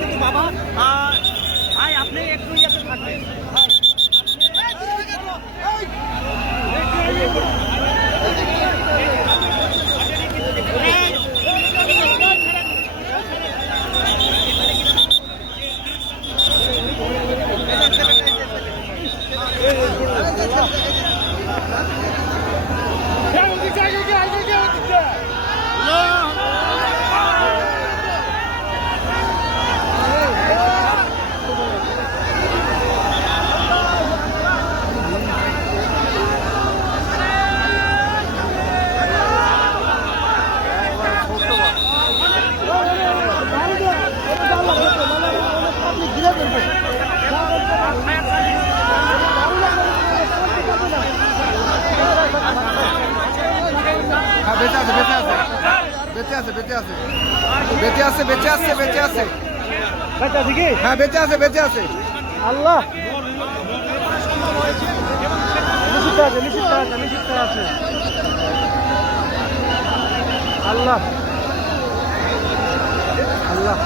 কিন্তু বাবা ভাই আপনি একটু ইয়াতে থাকবেন। বেঁচে আছে বেঁচে আছে বেঁচে আছে বেঁচে আছে বেঁচে আছে বেঁচে আছে কি? হ্যাঁ বেঁচে আছে বেঁচে আছে। আল্লাহ নিষিদ্ধ আছে নিষিদ্ধ আছে নিষিদ্ধ আছে। আল্লাহ আল্লাহ